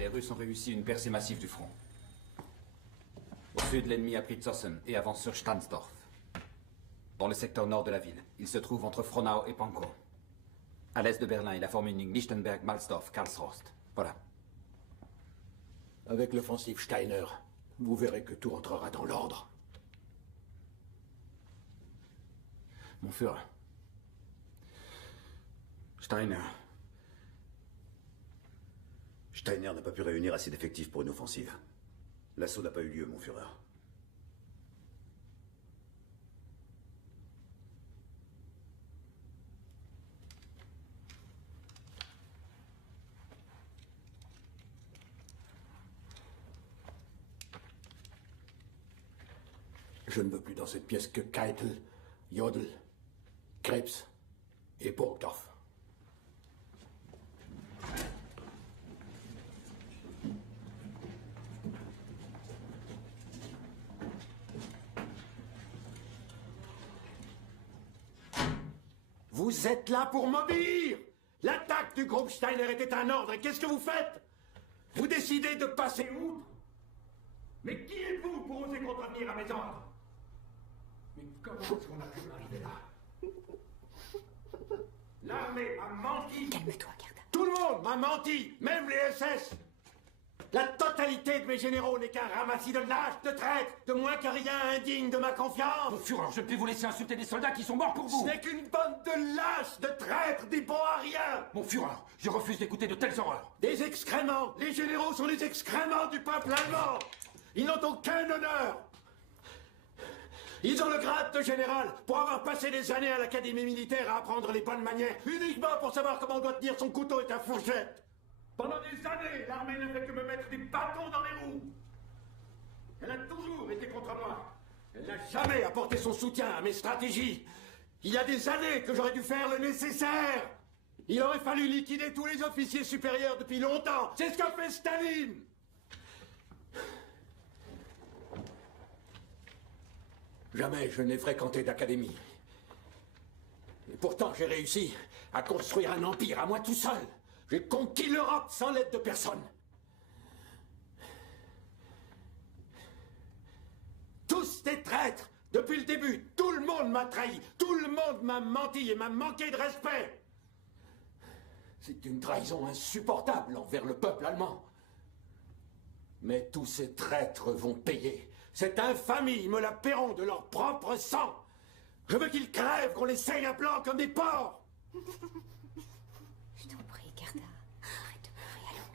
les Russes ont réussi une percée massive du front. Au sud, l'ennemi a pris Zossen et avance sur Stahnsdorf. Dans le secteur nord de la ville, il se trouve entre Frohnau et Pankow. À l'est de Berlin, il a formé une ligne Lichtenberg-Malsdorf-Karlshorst. Voilà. Avec l'offensive Steiner, vous verrez que tout entrera dans l'ordre. Mon Führer. Steiner n'a pas pu réunir assez d'effectifs pour une offensive. L'assaut n'a pas eu lieu, mon Führer. Je ne veux plus dans cette pièce que Keitel, Jodl, Krebs et Burgdorf. Vous êtes là pour m'obéir! L'attaque du groupe Steiner était un ordre, et qu'est-ce que vous faites? Vous décidez de passer outre? Mais qui êtes-vous pour oser contrevenir à mes ordres? Mais comment est-ce qu'on a pu arriver là? L'armée m'a menti! Calme-toi, Gerda. Tout le monde m'a menti, même les SS! La totalité de mes généraux n'est qu'un ramassis de lâches, de traîtres, de moins que rien indigne de ma confiance! Mon Führer, je ne puis vous laisser insulter des soldats qui sont morts pour vous! Ce n'est qu'une bande de lâches, de traîtres, des bons à rien! Mon Führer, je refuse d'écouter de telles horreurs! Des excréments! Les généraux sont les excréments du peuple allemand! Ils n'ont aucun honneur! Ils ont le grade de général pour avoir passé des années à l'académie militaire à apprendre les bonnes manières, uniquement pour savoir comment on doit tenir son couteau et sa fourchette. Pendant des années, l'armée n'a fait que me mettre des bâtons dans les roues. Elle a toujours été contre moi. Elle n'a jamais apporté son soutien à mes stratégies. Il y a des années que j'aurais dû faire le nécessaire. Il aurait fallu liquider tous les officiers supérieurs depuis longtemps. C'est ce qu'a fait Staline. Jamais je n'ai fréquenté d'académie. Et pourtant, j'ai réussi à construire un empire à moi tout seul. J'ai conquis l'Europe sans l'aide de personne. Tous des traîtres. Depuis le début, tout le monde m'a trahi. Tout le monde m'a menti et m'a manqué de respect. C'est une trahison insupportable envers le peuple allemand. Mais tous ces traîtres vont payer. Cette infamie me la paieront de leur propre sang. Je veux qu'ils crèvent, qu'on les saigne à blanc comme des porcs. Je t'en prie, Gerda. Arrête de pleurer, allons.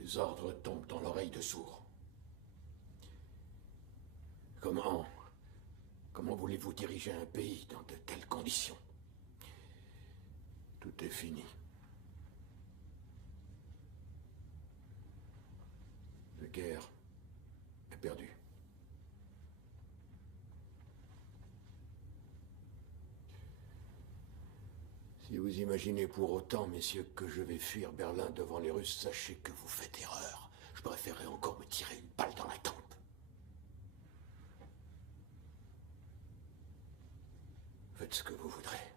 Les ordres tombent dans l'oreille de sourd. Comment voulez-vous diriger un pays dans de telles conditions? Tout est fini. La guerre est perdue. Si vous imaginez pour autant, messieurs, que je vais fuir Berlin devant les Russes, sachez que vous faites erreur. Je préférerais encore me tirer une balle dans la tempe. Faites ce que vous voudrez.